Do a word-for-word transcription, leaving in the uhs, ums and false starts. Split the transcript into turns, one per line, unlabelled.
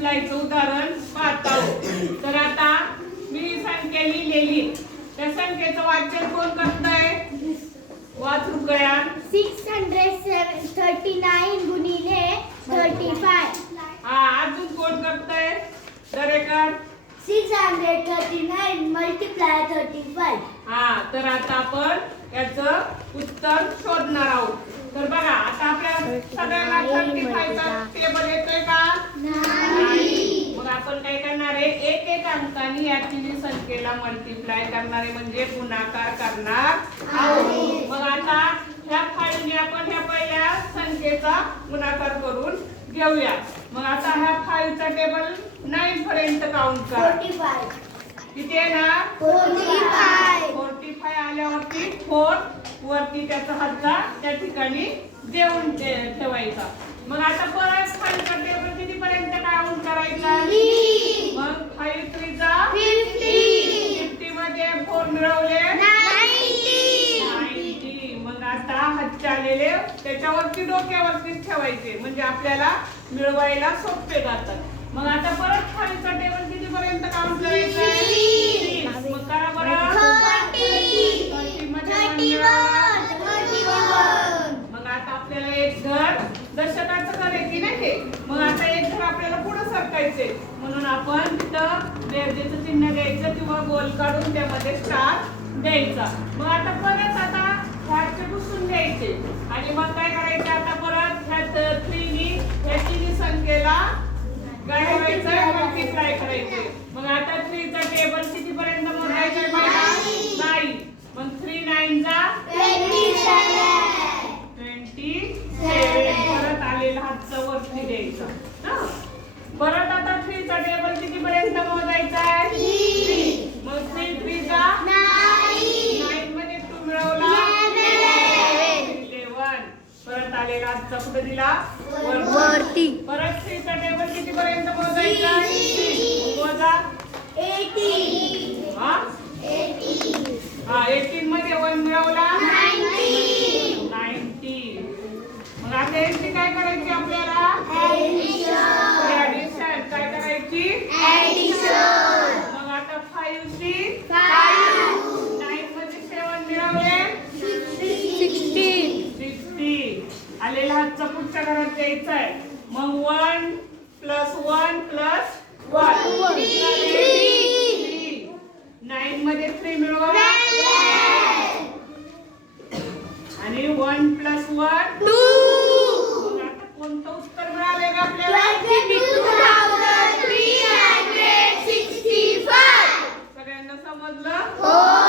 उचलायचं उदाहरण पाहत आहोत. तर आता मी संख्या लिहिलेली, त्या संख्येचं वाचन कोण करतंय? वाचू कया.
सिक्स हंड्रेड थर्टी नाईन गुणिले थर्टी फाय.
हा, अजून कोण करतंय? Darekar.
Six hundred thirty nine multiply thirty five.
हा, तर आता आपण याचं उत्तर शोधणार आहोत. तर बघा, आता आपल्या सगळ्यांना थर्टी फाय चा टेबल येतोय का? नाही. मग आपण काय करणार आहे? एक एक अंकाने या तिन्ही संख्येला मल्टिप्लाय करणारे म्हणजे गुणाकार करणार आहोत. मग आता ह्या फाईव्हने आपण ह्या पहिल्या संख्येचा गुणाकार करून घेऊया. मग आता ह्या फाईव्हचा टेबल नाईन पर्यंत काउंट करा.
Forty five.
किती आहे ना?
Forty five.
फोर्टी फाय आल्यावरती फोर वरती त्याचा हातचा त्या ठिकाणी देऊन ठेवायचा. मग आता परत फाईव्हचा टेबल किती पर्यंत काउंट करायचा? मग फाईव्ह थ्री जा
फिफ्टी.
फिफ्टी मध्ये फोर मिळवले
नाईन्टी.
नाईन्टी. मग आता हातचे आलेले त्याच्यावरती डोक्यावरती ठेवायचे म्हणजे आपल्याला मिळवायला सोपे जातात. मग आता परत फाईव्हचा टेबल किती पर्यंत काउंट करायचा आहे? मग करा बरं.
थर्टी.
थर्टी मध्ये वन
थर्टी
मिळाला.
वन. Thirty one.
मग आता आपल्याला एक घर दशकाचं घर आहे की नाही? मग आता एक घर आपल्याला पुढे सरकायचे म्हणून आपण तिथं बेरजेचं चिन्ह द्यायचं किंवा गोल काढून त्यामध्ये स्टार द्यायचा. मग आता परत आता ह्याचे पुसून द्यायचे आणि मग काय करायचं? आता परत ह्या थ्रीनी ह्या तिन्ही संख्येला काय करायचं? मल्टिप्लाय करायचे. मग आता थ्रीचा टेबल किती पर्यंत मोजायचं पाहिजे? नाईन. मग थ्री नाईन जा
ट्वेंटी सेवन.
Twenty seven. परत आलेला हातचा वरती द्यायचा. हा, परत आता थ्रीचा टेबल किती पर्यंत मोजायचा आहे? थ्री. मग थ्री थ्री जा
नाईन.
नाईन मध्ये टू मिळवला इलेवन. परत आलेला हातचा कुठे दिला?
वरती.
परत थ्रीचा टेबल किती पर्यंत मोजायचा आहे? मोजा.
एटी.
हा,
एटी.
हा, एटीन मध्ये वन मिळवला
नाईन्टी.
नाईन्टी. मग आता यांची काय करायची आपल्याला?
ऍडिशन.
ऍडिशन. काय करायची?
ऍडिशन.
मग आता फाईव्ह ची
फाइव.
नाईन मध्ये सेवन मिळवले
सिक्स्टीन.
सिक्स्टी. आलेला हातचा पुढच्या घरात द्यायचा आहे. मग one plus one plus one nine मध्ये थ्री मिळवा आणि वन प्लस वन
टू.
मग आता कोणतं उत्तर मिळाले का आपल्याला?
Three hundred sixty five.
सगळ्यांना समजलं?
हो.